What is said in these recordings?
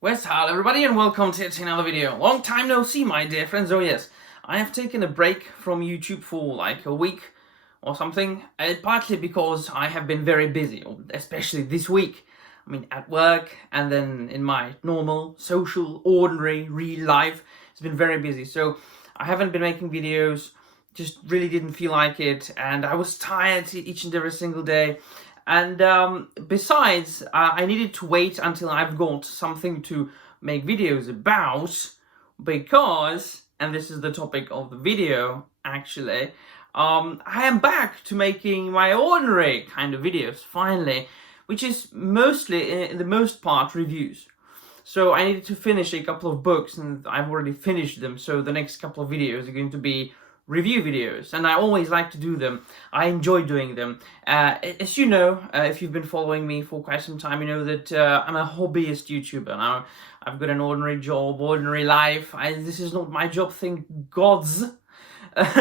West hello everybody and welcome to another video. Long time no see, my dear friends. Oh yes, I have taken a break from YouTube for like a week or something, partly because I have been very busy, especially this week. I mean, at work and then in my normal, social, ordinary, real life. It's been very busy, so I haven't been making videos, just really didn't feel like it, and I was tired each and every single day. And besides, I needed to wait until I've got something to make videos about, because, and this is the topic of the video actually, I am back to making my ordinary kind of videos, finally, which is mostly, in the most part, reviews. So I needed to finish a couple of books, and I've already finished them, so the next couple of videos are going to be review videos, and I always like to do them. I enjoy doing them. As you know, if you've been following me for quite some time, you know that I'm a hobbyist YouTuber. Now, I've got an ordinary job, ordinary life. This is not my job, thank gods,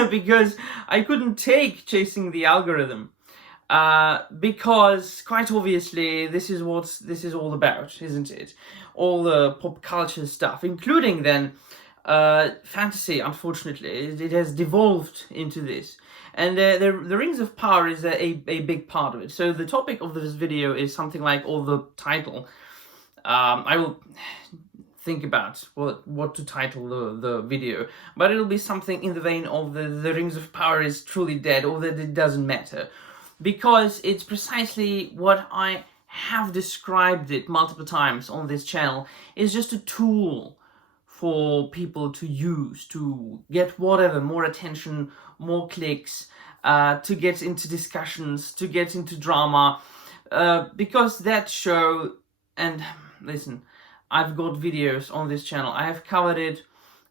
because I couldn't take chasing the algorithm. Because quite obviously this is what this is all about, isn't it? All the pop culture stuff, including then fantasy. Unfortunately, it has devolved into this, and the Rings of Power is a big part of it. So the topic of this video is something like, or the title, I will think about what to title the video, but it'll be something in the vein of the Rings of Power is truly dead, or that it doesn't matter, because it's precisely what I have described it multiple times on this channel. It's just a tool for people to use to get whatever, more attention, more clicks, to get into discussions, to get into drama, because that show, and listen, I've got videos on this channel, I have covered it,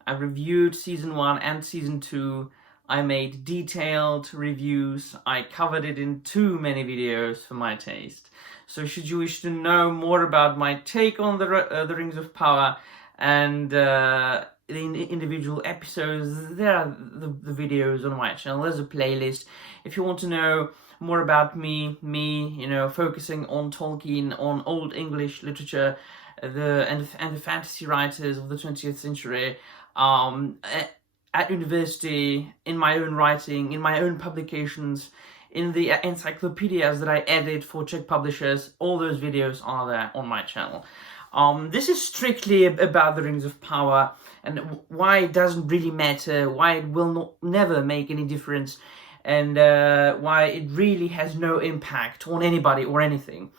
I've reviewed season 1 and season 2, I made detailed reviews, I covered it in too many videos for my taste. So should you wish to know more about my take on the Rings of Power, and the individual episodes, there are the videos on my channel. There's a playlist. If you want to know more about me, you know, focusing on Tolkien, on Old English literature, and the fantasy writers of the 20th century, at university, in my own writing, in my own publications, in the encyclopedias that I edit for Czech publishers, all those videos are there on my channel. This is strictly about the Rings of Power and why it doesn't really matter, why it will never make any difference, and why it really has no impact on anybody or anything.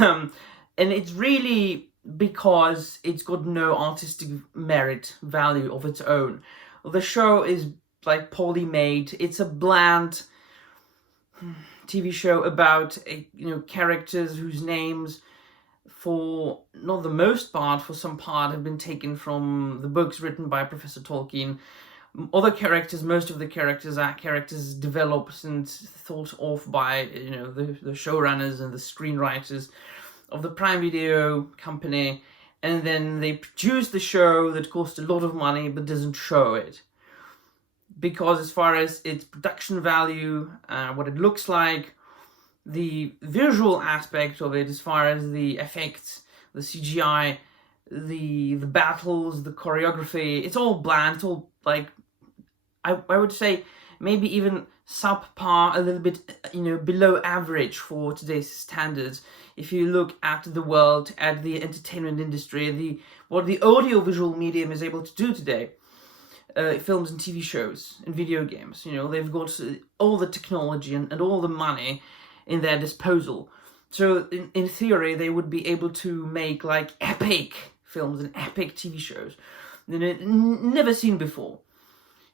And it's really because it's got no artistic merit value of its own. The show is like poorly made. It's a bland TV show about characters whose names, for not the most part, for some part, have been taken from the books written by Professor Tolkien. Other characters, most of the characters are characters developed and thought of by the showrunners and the screenwriters of the Prime Video company, and then they produce the show that cost a lot of money but doesn't show it. Because as far as its production value, what it looks like, the visual aspect of it, as far as the effects, the CGI, the battles, the choreography, it's all bland. It's all like, I would say maybe even subpar, a little bit below average for today's standards. If you look at the world, at the entertainment industry, what the audiovisual medium is able to do today, films and TV shows and video games, they've got all the technology and all the money in their disposal. So in theory, they would be able to make like epic films and epic TV shows never seen before.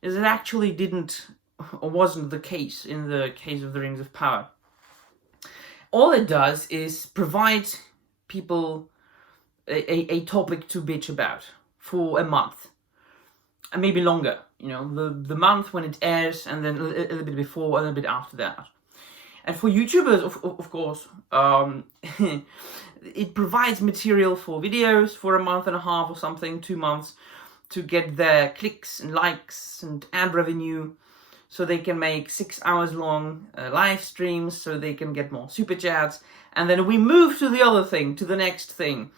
As it actually didn't or wasn't the case in the case of the Rings of Power. All it does is provide people a topic to bitch about for a month, and maybe longer. The month when it airs, and then a little bit before, and a little bit after that. And for YouTubers, of course, it provides material for videos for a month and a half or something, 2 months, to get their clicks and likes and ad revenue, so they can make 6 hours long live streams, so they can get more super chats. And then we move to the other thing, to the next thing,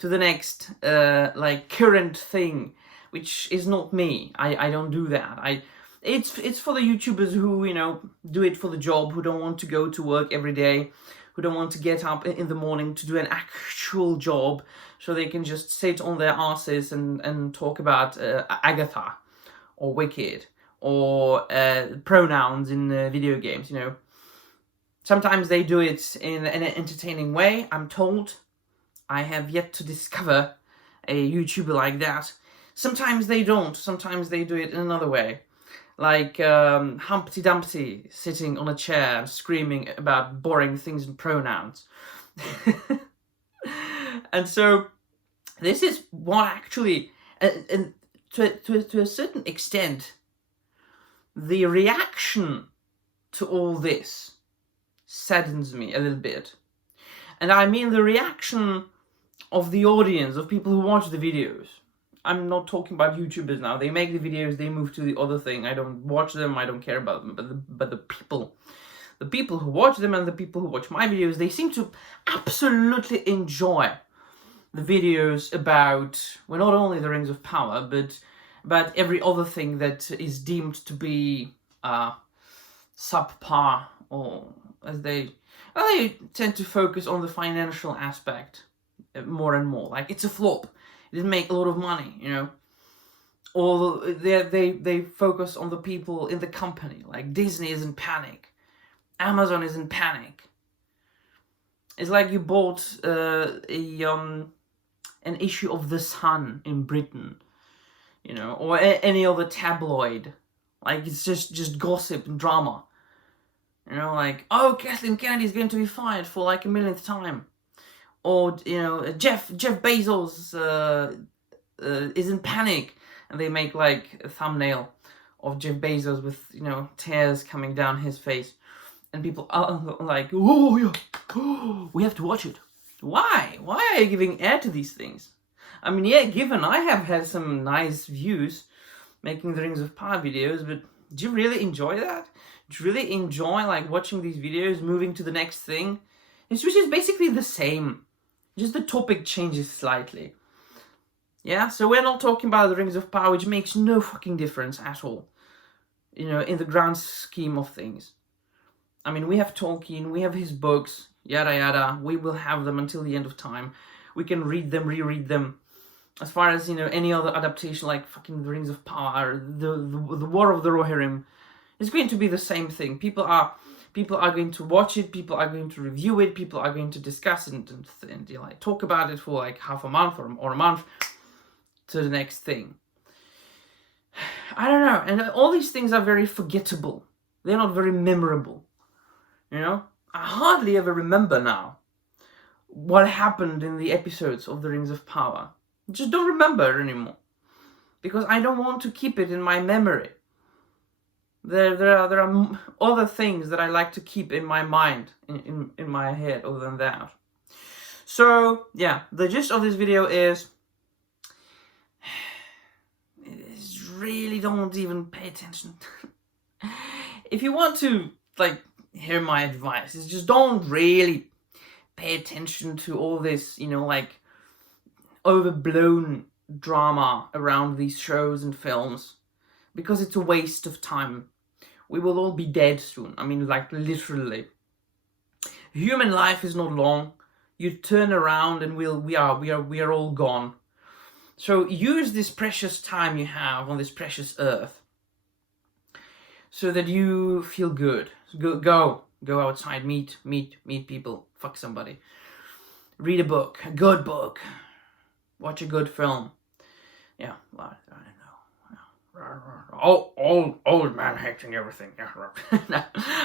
to the next like current thing, which is not me. I don't do that. It's for the YouTubers who, you know, do it for the job, who don't want to go to work every day, who don't want to get up in the morning to do an actual job, so they can just sit on their asses and talk about Agatha or Wicked or pronouns in video games, you know. Sometimes they do it in an entertaining way, I'm told. I have yet to discover a YouTuber like that. Sometimes they don't. Sometimes they do it in another way. Like Humpty Dumpty sitting on a chair and screaming about boring things and pronouns. And so this is what actually, and to a certain extent, the reaction to all this saddens me a little bit. And I mean the reaction of the audience, of people who watch the videos. I'm not talking about YouTubers now. They make the videos, they move to the other thing. I don't watch them, I don't care about them. But the people who watch them and the people who watch my videos, they seem to absolutely enjoy the videos about, well, not only the Rings of Power, but about every other thing that is deemed to be subpar, or as they tend to focus on the financial aspect more and more. Like, it's a flop. It didn't make a lot of money, you know. Or they focus on the people in the company. Like, Disney is in panic. Amazon is in panic. It's like you bought an issue of The Sun in Britain, you know, or any other tabloid. Like, it's just gossip and drama. You know, like, oh, Kathleen Kennedy is going to be fired for like a millionth time. Or, you know, Jeff Bezos is in panic. And they make like a thumbnail of Jeff Bezos with, you know, tears coming down his face. And people are like, oh, yeah, we have to watch it. Why? Why are you giving air to these things? I mean, yeah, given I have had some nice views making the Rings of Power videos, but do you really enjoy that? Do you really enjoy like watching these videos, moving to the next thing? Which is basically the same. Just the topic changes slightly. Yeah, so we're not talking about the Rings of Power, which makes no fucking difference at all. You know, in the grand scheme of things. I mean, we have Tolkien, we have his books, yada yada. We will have them until the end of time. We can read them, reread them. As far as, you know, any other adaptation like fucking the Rings of Power, the War of the Rohirrim, it's going to be the same thing. People are going to watch it, people are going to review it, people are going to discuss it and you know, like talk about it for like half a month or a month to the next thing. I don't know, and all these things are very forgettable. They're not very memorable. You know, I hardly ever remember now what happened in the episodes of the Rings of Power. I just don't remember anymore, because I don't want to keep it in my memory. There are other things that I like to keep in my mind, in my head, other than that. So yeah, the gist of this video is really don't even pay attention. If you want to like hear my advice, is just don't really pay attention to all this, you know, like overblown drama around these shows and films, because it's a waste of time. We will all be dead soon. I mean, like, literally. Human life is not long. You turn around and we are all gone. So use this precious time you have on this precious earth so that you feel good. Go outside, meet people, fuck somebody. Read a book, a good book. Watch a good film. Yeah, I don't know. Old man hacking everything. No.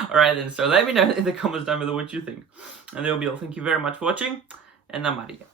Alright then, so let me know in the comments down below what you think. And there will be all. Thank you very much for watching, and I'm out of here.